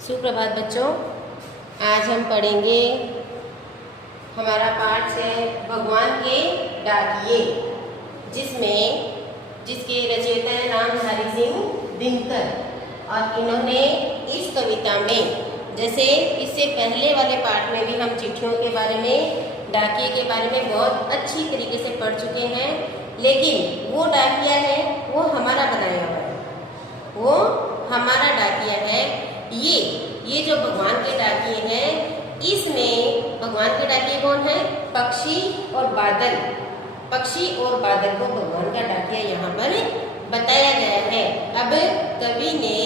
सुप्रभात बच्चों। आज हम पढ़ेंगे हमारा पाठ है भगवान के डाकिए, जिसके रचयिता है रामधारी सिंह दिनकर। और इन्होंने इस कविता में, जैसे इससे पहले वाले पाठ में भी हम चिट्ठियों के बारे में, डाकिए के बारे में बहुत अच्छी तरीके से पढ़ चुके हैं, लेकिन वो डाकिया है वो हमारा बनाया हुआ है, वो हमारा डाकिया है। ये जो भगवान के डाकिए हैं, इसमें भगवान के डाकिए कौन है? पक्षी और बादल। पक्षी और बादल को भगवान का डाकिया यहाँ पर बताया गया है। अब कवि ने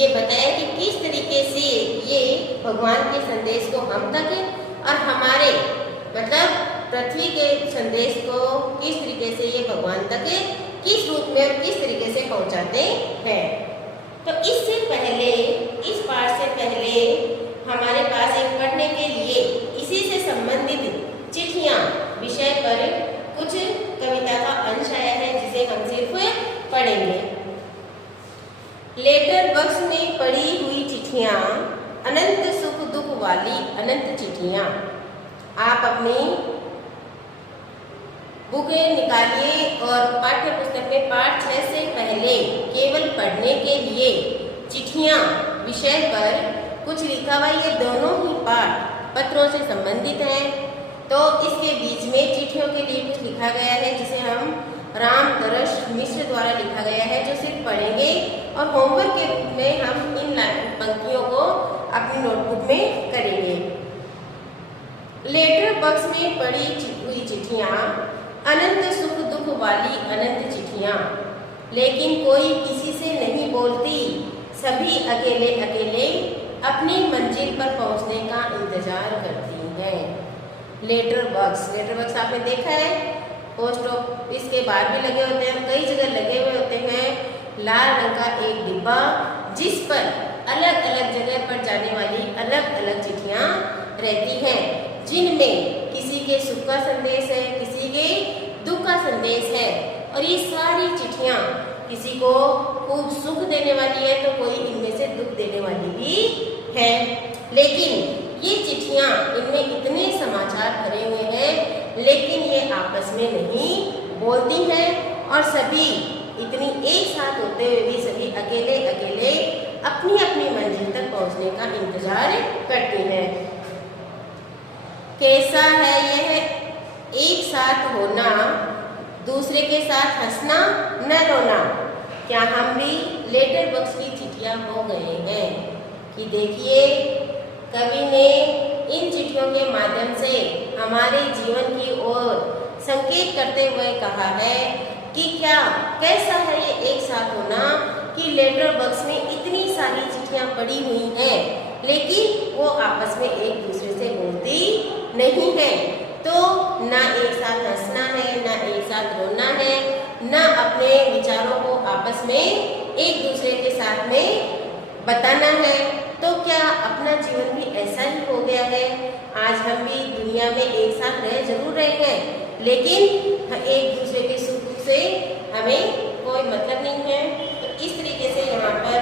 ये बताया कि किस तरीके से ये भगवान के संदेश को हम तक और हमारे मतलब पृथ्वी के संदेश को किस तरीके से ये भगवान तक किस रूप में और किस तरीके से पहुंचाते हैं। तो इससे पहले, इस पाठ से पहले हमारे पास एक पढ़ने के लिए इसी से संबंधित चिट्ठियां विषय पर कुछ कविता का अंश आया है, जिसे हम सिर्फ पढ़ेंगे। लेटर बॉक्स में पड़ी हुई चिट्ठियां, अनंत सुख दुख वाली अनंत चिट्ठियां। आप अपनी बुकें निकालिए और पाठ्य पुस्तक में पाठ 6 से पहले केवल पढ़ने के लिए चिट्ठियां विषय पर कुछ लिखा हुआ। ये दोनों ही पाठ पत्रों से संबंधित हैं, तो इसके बीच में चिट्ठियों के लिए कुछ लिखा गया है, जिसे हम रामदरस मिश्र द्वारा लिखा गया है, जो सिर्फ पढ़ेंगे और होमवर्क के रूप में हम इन पंक्तियों को अपनी नोटबुक में करेंगे। लेटर बॉक्स में पड़ी हुई चिट्ठियां, अनंत सुख दुख वाली अनंत चिट्ठियां, लेकिन कोई किसी से नहीं बोलती, सभी अकेले अकेले अपनी मंजिल पर पहुंचने का इंतजार करती हैं। लेटर बॉक्स आपने देखा है, पोस्ट ऑफिस के बाहर भी लगे होते हैं, कई जगह लगे हुए होते हैं। लाल रंग का एक डिब्बा, जिस पर अलग अलग जगह पर जाने वाली अलग अलग चिट्ठियां रहती हैं, जिनमें किसी के सुख का संदेश है, किसी के दुख का संदेश है। और ये सारी चिट्ठियां किसी को खूब सुख देने वाली है, तो कोई इनमें से दुख देने वाली भी है। लेकिन ये चिट्ठियां, इनमें इतने समाचार भरे हुए हैं, लेकिन ये आपस में नहीं बोलती हैं, और सभी इतनी एक साथ होते हुए भी सभी अकेले अकेले अपनी अपनी मंजिल तक पहुंचने का इंतजार करती हैं। कैसा है यह एक साथ होना, दूसरे के साथ हंसना न रोना। क्या हम भी लेटर बॉक्स की चिट्ठियां हो गए हैं? कि देखिए, कवि ने इन चिट्ठियों के माध्यम से हमारे जीवन की ओर संकेत करते हुए कहा है कि कैसा है ये एक साथ होना, कि लेटर बॉक्स में इतनी सारी चिट्ठियां पड़ी हुई हैं, लेकिन वो आपस में एक दूसरे से बोलती नहीं है। तो ना एक साथ हंसना है, ना एक साथ रोना है, ना अपने विचारों को आपस में एक दूसरे के साथ में बताना है। तो क्या अपना जीवन भी ऐसा ही हो गया है? आज हम भी दुनिया में एक साथ रह जरूर रहे हैं, लेकिन एक दूसरे के सुख दुख से हमें कोई मतलब नहीं है। तो इस तरीके से यहाँ पर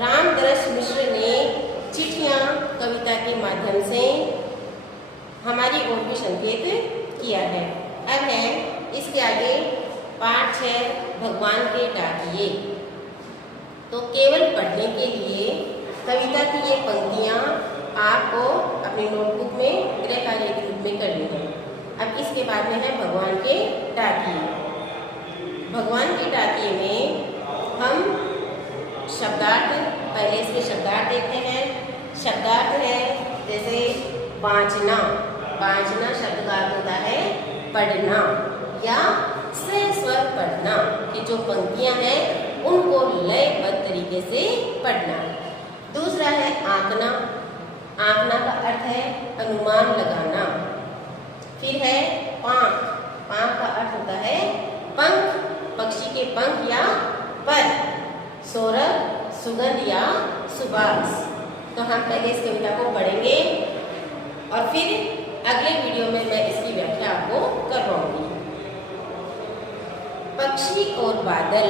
रामदरस मिश्र ने चिट्ठियाँ कविता के माध्यम से हमारी ओर भी संकेत किया है। अब है इसके आगे पाठ 6 भगवान के डाकिए। तो केवल पढ़ने के लिए कविता की ये पंक्तियाँ आपको अपनी नोटबुक में गृह कार्य के रूप में करनी है। अब इसके बाद में है भगवान के डाकिए। भगवान के डाकिए में हम शब्दार्थ, पहले इसके शब्दार्थ देखते हैं। शब्दार्थ है जैसे बाँचना शब्द का अर्थ होता है पढ़ना या स्वर पढ़ना, कि जो पंक्तियां हैं उनको लयबद्ध तरीके से पढ़ना। दूसरा है आंकना का अर्थ है अनुमान लगाना। फिर है पांख का अर्थ होता है पंख, पक्षी के पंख या पर। सौरभ, सुगंध या सुबास। तो हम पहले इस कविता को पढ़ेंगे और फिर अगले वीडियो में मैं इसकी व्याख्या आपको करवाऊंगी। पक्षी और बादल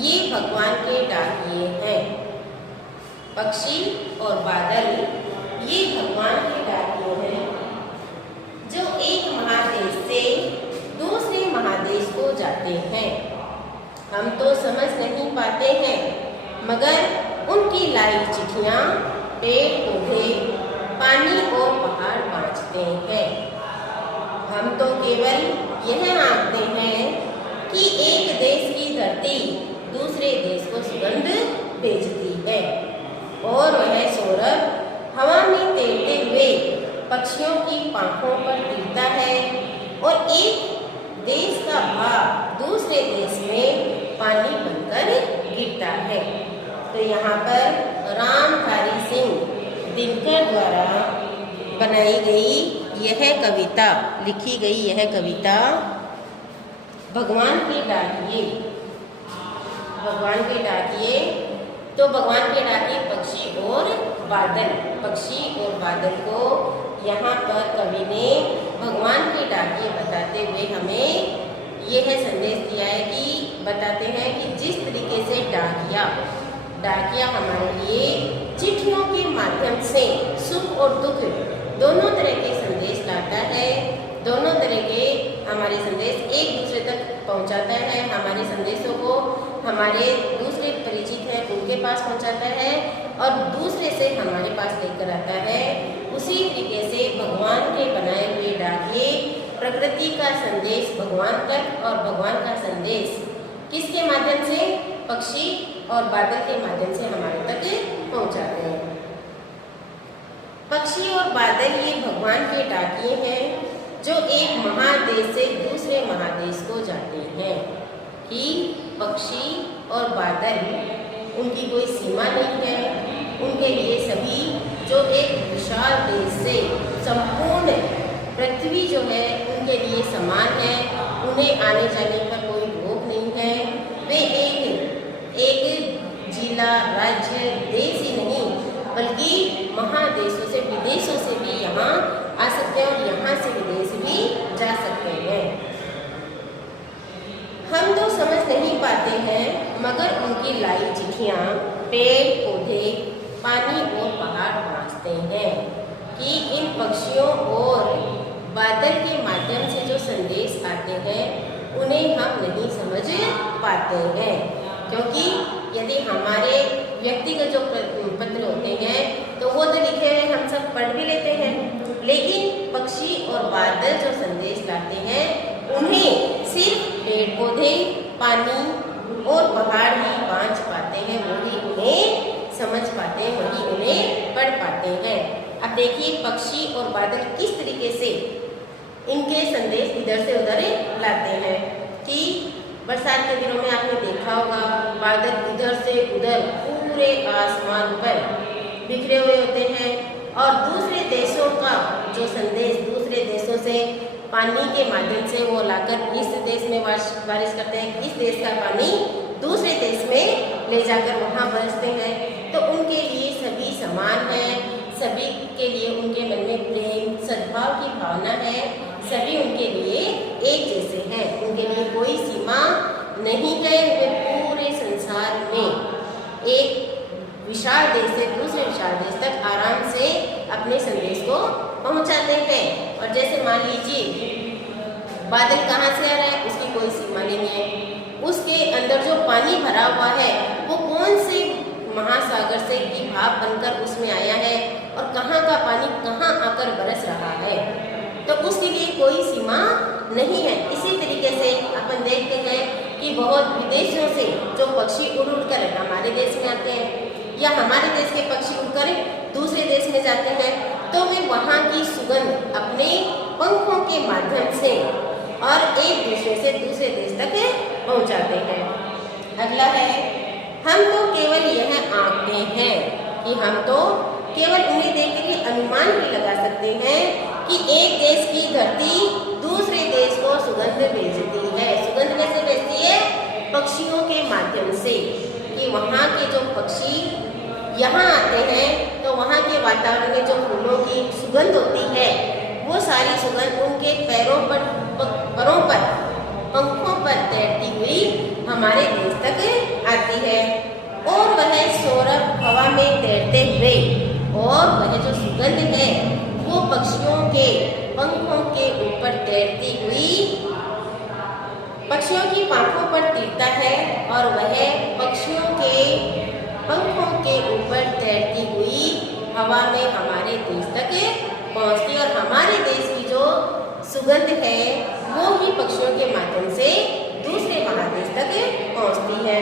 ये भगवान के डाकिए हैं। पक्षी और बादल ये भगवान के डाकियों हैं जो एक महादेश से दूसरे महादेश को जाते हैं। हम तो समझ नहीं पाते हैं, मगर उनकी लाई चिट्ठियाँ पेड़ पौधे पानी और पहाड़ बाँचते हैं। हम तो केवल यह आंकते हैं कि एक देश की धरती दूसरे देश को सुगंध भेजती है और वह सौरभ हवा में तैरते हुए पक्षियों की पंखों पर गिरता है और एक देश का भाव दूसरे देश में पानी बनकर गिरता है। तो यहाँ पर रामधारी सिंह दिनकर द्वारा बनाई गई यह कविता, लिखी गई यह कविता भगवान के डाकिए, भगवान के डाकिए। तो भगवान के डाकिए पक्षी और बादल, पक्षी और बादल को यहाँ पर कवि ने भगवान के डाकिए बताते हुए हमें यह संदेश दिया है कि बताते हैं कि जिस तरीके से डाकिया हमारे लिए चिट्ठियों के माध्यम से सुख और दुख दोनों तरह के संदेश लाता है, दोनों तरह के हमारे संदेश एक दूसरे तक पहुंचाता है, हमारे संदेशों को हमारे दूसरे परिचित हैं उनके पास पहुंचाता है और दूसरे से हमारे पास लेकर आता है। उसी तरीके से भगवान के बनाए हुए डाकिए प्रकृति का संदेश भगवान तक और भगवान का संदेश किसके माध्यम से, पक्षी और बादल के माध्यम से हमारे तक पहुंचाते हैं। पक्षी और बादल ये भगवान के डाकिए हैं जो एक महादेश से दूसरे महादेश को जाते हैं। कि पक्षी और बादल उनकी कोई सीमा नहीं है, उनके लिए सभी जो एक विशाल देश से संपूर्ण पृथ्वी जो है उनके लिए समान है, उन्हें आने जाने पर कोई रोक नहीं है। वे एक जिला राज्य देश ही नहीं बल्कि महादेशों से विदेशों से भी यहाँ आ सकते हैं और यहाँ से विदेश भी जा सकते हैं। हम तो समझ नहीं पाते हैं, मगर उनकी लाई चिट्ठियाँ पेड़ पौधे पानी और पहाड़ बाँचते हैं। कि इन पक्षियों और बादल के माध्यम से जो संदेश आते हैं उन्हें हम नहीं समझ पाते हैं, क्योंकि यदि हमारे व्यक्तिगत जो पत्र होते हैं तो वो तो लिखे हुए हम सब पढ़ भी लेते हैं, लेकिन पक्षी और बादल जो संदेश लाते हैं उन्हें सिर्फ पेड़ पौधे पानी और पहाड़ ही बाँच पाते हैं, वही उन्हें समझ पाते हैं, वही उन्हें पढ़ पाते हैं। अब देखिए पक्षी और बादल किस तरीके से इनके संदेश इधर से उधर लाते हैं। कि बरसात के दिनों में आपने देखा होगा बादल इधर से उधर पूरे आसमान पर बिखरे हुए होते हैं और दूसरे देशों का जो संदेश दूसरे देशों से पानी के माध्यम से वो लाकर इस देश में बारिश करते हैं, इस देश का पानी दूसरे देश में ले जाकर वहाँ बरसते हैं। तो उनके लिए सभी समान है, सभी के लिए उनके मन में प्रेम सद्भाव की भावना है, सभी उनके लिए एक जैसे हैं, उनके लिए कोई सीमा नहीं है। वे पूरे संसार में एक विशाल देश से दूसरे विशाल देश तक आराम से अपने संदेश को पहुंचाते हैं। और जैसे मान लीजिए बादल कहाँ से आ रहा है उसकी कोई सीमा नहीं है, उसके अंदर जो पानी भरा हुआ है वो कौन से महासागर से की भाप बनकर उसमें आया है और कहाँ का पानी कहाँ आकर बरस रहा है, तो उसके लिए कोई सीमा नहीं है। इसी तरीके से अपन देखते हैं कि बहुत विदेशों से जो पक्षी उड़ कर हमारे देश में आते हैं या हमारे देश के पक्षी उड़कर दूसरे देश में जाते हैं, तो वे वहाँ की सुगंध अपने पंखों के माध्यम से और एक दूसरे से दूसरे देश तक पहुँचाते हैं। अगला है हम तो केवल यह आंकते हैं कि हम तो केवल उन्हें देखकर ही अनुमान भी लगा सकते हैं कि एक देश की धरती दूसरे देश को सुगंध भेजती है। सुगंध कैसे भेजती है? पक्षियों के माध्यम से। कि वहाँ के जो पक्षी यहाँ आते हैं तो वहाँ के वातावरण में जो फूलों की सुगंध होती है वो सारी सुगंध उनके पैरों पर पंखों पर तैरती हुई हमारे देश तक आती है और वह सौरभ हवा में तैरते हुए और वह जो सुगंध है वो पक्षियों के पंखों के ऊपर तैरती हुई पक्षियों की पंखों पर तिरता है और वह पक्षियों के पंखों के ऊपर तैरती हुई हवा में हमारे देश तक पहुंचती और हमारे देश की जो सुगंध है वो ही पक्षियों के माध्यम से दूसरे महादेश तक पहुंचती है।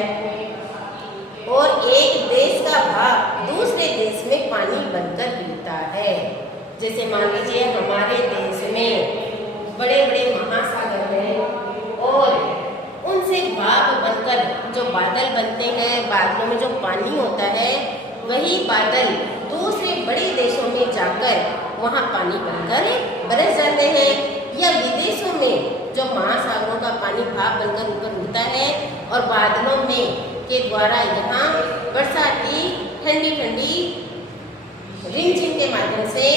और एक देश का भाग दूसरे देश में पानी बनकर गिरता है। जैसे मान लीजिए हमारे देश में बड़े बड़े महासागर हैं और उनसे भाप बनकर जो बादल बनते हैं, बादलों में जो पानी होता है वही बादल दूसरे बड़े देशों में जाकर वहाँ पानी बनकर बरस जाते हैं। या विदेशों में जो महासागरों का पानी भाप बनकर ऊपर उड़ता है और बादलों में के द्वारा यहाँ बरसाती ठंडी ठंडी रिमझिम के माध्यम से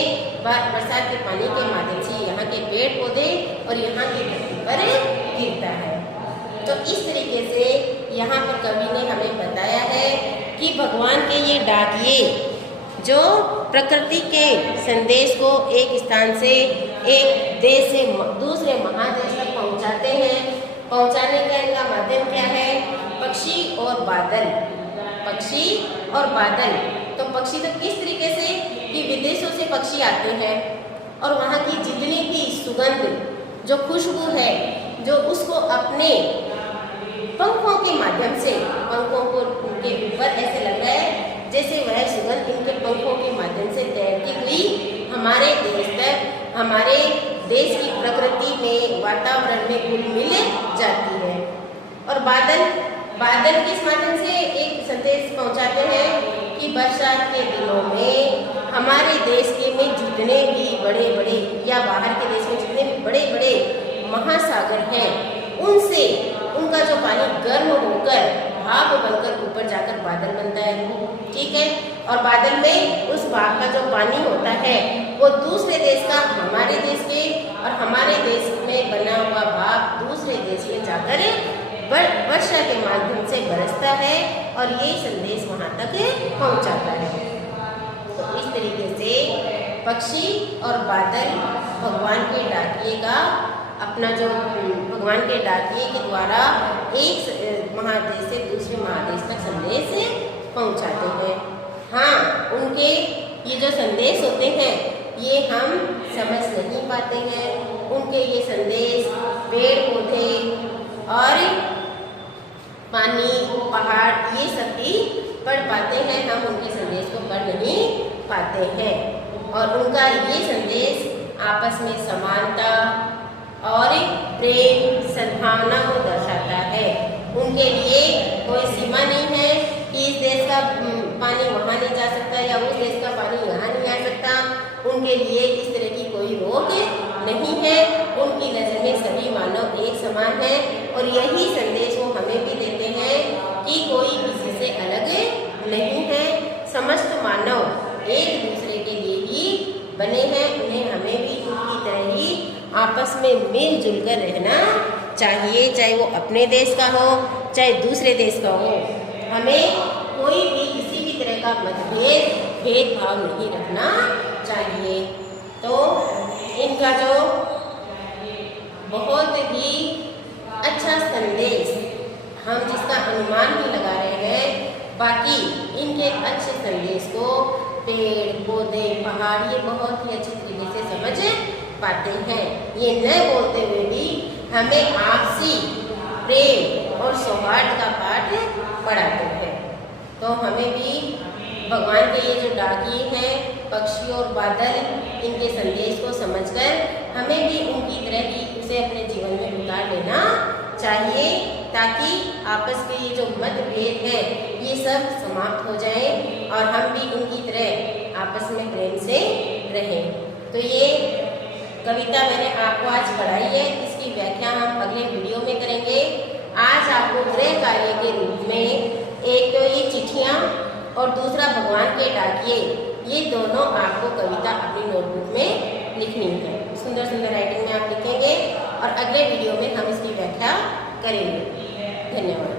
बरसात के पानी के माध्यम से यहाँ के पेड़ पौधे और यहाँ की धरती पर गिरता है। तो इस तरीके से यहाँ पर कवि ने हमें बताया है कि भगवान के ये डाकिये जो प्रकृति के संदेश को एक स्थान से एक देश से दूसरे महादेश तक पहुँचाते हैं। पहुँचाने का इनका माध्यम क्या है? पक्षी और बादल। पक्षी और बादल। तो पक्षी तो किस तरीके से कि विदेशों से पक्षी आते हैं और वहाँ की जितनी भी सुगंध, जो खुशबू है, जो उसको अपने पंखों के माध्यम से, पंखों को उनके ऊपर ऐसे लग रहा है जैसे वह सुगंध इनके पंखों के माध्यम से तैरती हुई हमारे देश तक, हमारे देश की प्रकृति में, वातावरण में घुल मिल जाती है। और बादल किस माध्यम से एक संदेश पहुंचाते हैं कि बरसात के दिनों में हमारे देश के में जितने भी बड़े बड़े या बाहर के देश में जितने भी बड़े बड़े महासागर हैं उनसे उनका जो पानी गर्म होकर भाप बनकर ऊपर जाकर बादल बनता है। ठीक है। और बादल में उस भाप का जो पानी होता है वो दूसरे देश का हमारे देश के और हमारे देश में बना हुआ भाप दूसरे देश में जाकर वर्षा के माध्यम से बरसता है और ये संदेश वहाँ तक पहुँचाता है। तो इस तरीके से पक्षी और बादल भगवान के डाकिये का अपना जो भगवान के डाकिये के द्वारा एक महादेश से दूसरे महादेश तक संदेश पहुँचाते हैं। हाँ, उनके ये जो संदेश होते हैं ये हम समझ नहीं पाते हैं। उनके ये संदेश पेड़ पौधे और पानी, पहाड़ ये सब भी पढ़ पाते हैं, हम उनके संदेश को पढ़ नहीं पाते हैं। और उनका ये संदेश आपस में समानता और प्रेम, सद्भावना को दर्शाता है। उनके लिए कोई सीमा नहीं है कि इस देश का पानी वहाँ नहीं जा सकता या उस देश का पानी यहाँ नहीं आ सकता। उनके लिए इस तरह की कोई रोक नहीं है। उनकी नज़र में सभी मानव एक समान है और यही संदेश वो हमें भी देते हैं कि कोई किसी से अलग नहीं है। समस्त मानव एक दूसरे के लिए ही बने हैं। उन्हें हमें भी उनकी तरह ही आपस में मिलजुल कर रहना चाहिए, चाहे वो अपने देश का हो चाहे दूसरे देश का हो। हमें कोई भी किसी भी तरह का मतभेद, भेदभाव नहीं रखना चाहिए। तो इनका जो बहुत ही अच्छा संदेश हम जिसका अनुमान भी लगा रहे हैं, बाकी इनके अच्छे संदेश को पेड़ पौधे पहाड़ ये बहुत ही अच्छी तरीके से समझ पाते हैं। ये न बोलते हुए भी हमें आपसी प्रेम और सौहार्द का पाठ पढ़ाते हैं। तो हमें भी भगवान के ये जो डाकिये हैं पक्षी और बादल, इनके संदेश को समझकर हमें भी उनकी तरह ही उसे अपने जीवन में उतार लेना चाहिए, ताकि आपस के ये जो मतभेद है ये सब समाप्त हो जाए और हम भी उनकी तरह आपस में प्रेम से रहें। तो ये कविता मैंने आपको आज पढ़ाई है, इसकी व्याख्या हम अगले वीडियो में करेंगे। आज आपको गृह कार्य के रूप में एक तो ये चिट्ठियाँ और दूसरा भगवान के डाकिये, ये दोनों आपको कविता अपनी नोटबुक में लिखनी है। सुंदर सुंदर राइटिंग में आप लिखेंगे और अगले वीडियो में हम इसकी व्याख्या करेंगे। धन्यवाद।